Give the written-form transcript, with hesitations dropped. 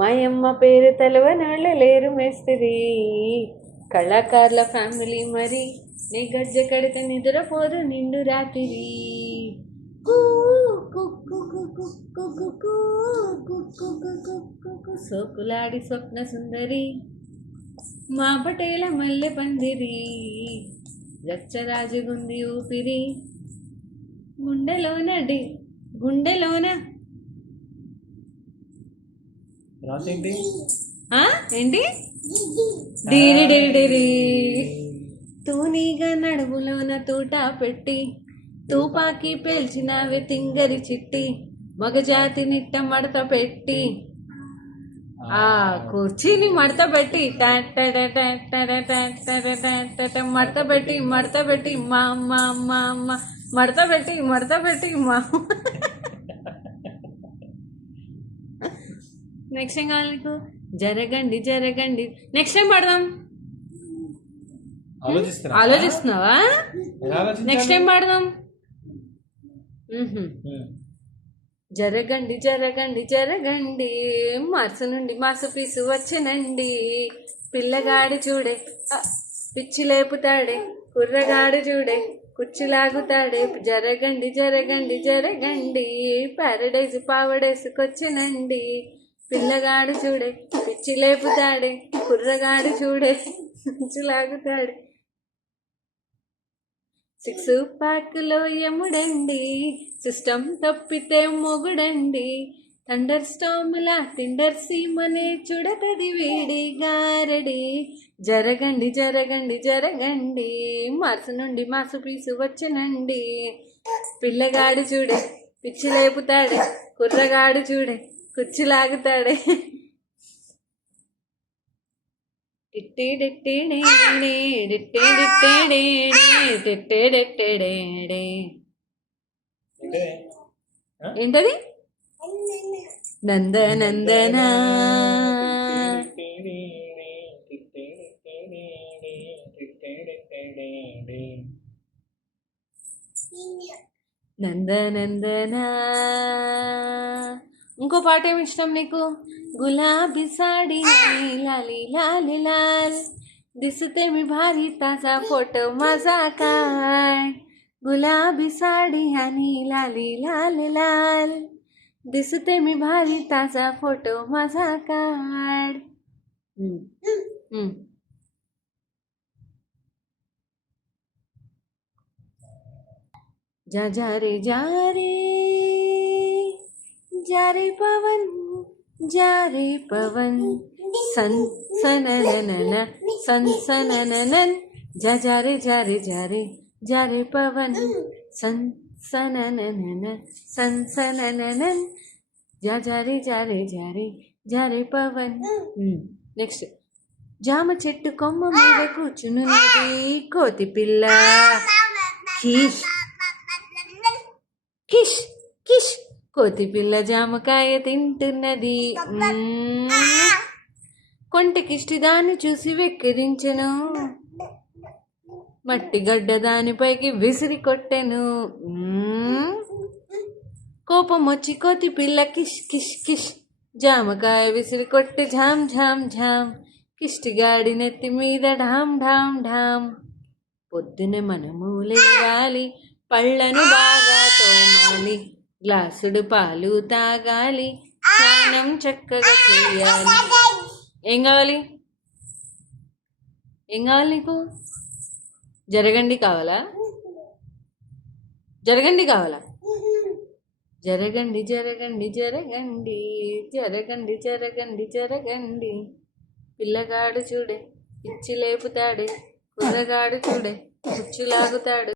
మాయమ్మ పేరు తెలవనోళ్ళ లేరు మేస్తిరి. కళాకారుల ఫ్యామిలీ మరి, నీ గజ్జ కడితే నిద్రపోదు నిండు రాత్రి. సోకులాడి స్వప్న సుందరి, మా పటేల మల్లె పందిరి. రచ్చరాజుగుంది ఊపిరి, గుండెలోన గుండెలోన ఏంటి డీరి డీరి డీరి. తూనీగా నడుములోన తూట పెట్టి, తూపాకి పేల్చినవి తింగరి చిట్టి. మగజాతి నిట్ట మడత పెట్టి, ఆ కుర్చీని మడత పెట్టి మడత పెట్టి మడత పెట్టి మా అమ్మ అమ్మ అమ్మ మడత పెట్టి మా. నెక్స్ట్ ఏం కావాలి నీకు? జరగండి జరగండి. నెక్స్ట్ టైం పాడదాం. ఆలోచిస్తున్నావా? నెక్స్ట్ టైం పాడదాం. జరగండి జరగండి జరగండి, మార్సు నుండి మాసు పీసు వచ్చనండి. పిల్లగాడు చూడే పిచ్చి లేపుతాడే, కుర్రగాడు చూడే కుర్చీ లాగుతాడే. జరగండి జరగండి జరగండి, పారడైజ్ పావడేసుకొచ్చనండి. పిల్లగాడు చూడే పిచ్చి లేపుతాడే, కుర్రగాడు చూడే కుర్చీ లాగుతాడే. 6 ప్యాక్లో యముడండి, సిస్టమ్ తప్పితే మొగుడండి. థండర్ స్టామ్లా టిండర్ సీమనే చూడతది వేడి గారడి. జరగండి జరగండి జరగండి, మార్సు నుండి మాసు పీసు వచ్చనండి. పిల్లగాడు చూడే పిచ్చి లేపుతాడే, కుర్రగాడు చూడే కుర్చీ లాగుతాడే. ఏంటది? నందనందన నందనందన. ఇంకో పాట ఏమి ఇష్టం నీకు? గులాబీ సాడీ లాలి లాలి లాల్, दिसते मी भारी ताजा फोटो माझा काय. गुलाबी साडी आणि लाली लाल लाल, दिसते मी भारी ताजा फोटो माझा काय. जा जा रे जा रे, जा रे पवन जा रे पवन, सन सनननन सन सनननन. जा जा रे जा रे जा रे, जा रे पवन सन सनननन सन सनननन. जा जा रे जा रे जा रे, जा रे पवन. నెక్స్ట్. జామ చెట్టు కొమ్మ మీద కూర్చునున్నది కోతి పిల్ల, కిష్ కిష్ కిష్. కోతి పిల్ల జామకాయ తింటున్నది. కొంటకిష్టి దాన్ని చూసి వెక్కిరించెను, మట్టి గడ్డ దానిపైకి విసిరి కొట్టెను. కోపం వచ్చి కోతి పిల్ల కిష్ కిష్ కిష్, జామకాయ విసిరి కొట్టి ఝామ్ ఝామ్ ఝామ్. కిష్టిగాడి నెత్తి మీద ఢామ్ ఢామ్ ఢామ్. పొద్దున మనము లేవాలి, పళ్ళను బాగా తోమాలి, గ్లాసుడు పాలు తాగాలి, స్నానం చక్కగా చేయాలి. ఏం కావాలి? ఏం కావాలి నీకు? జరగండి కావాలా? జరగండి కావాలా? జరగండి జరగండి జరగండి జరగండి జరగండి జరగండి. పిల్లగాడు చూడే పిచ్చి లేపుతాడే, కుర్రగాడు చూడే కుర్చీ లాగుతాడు.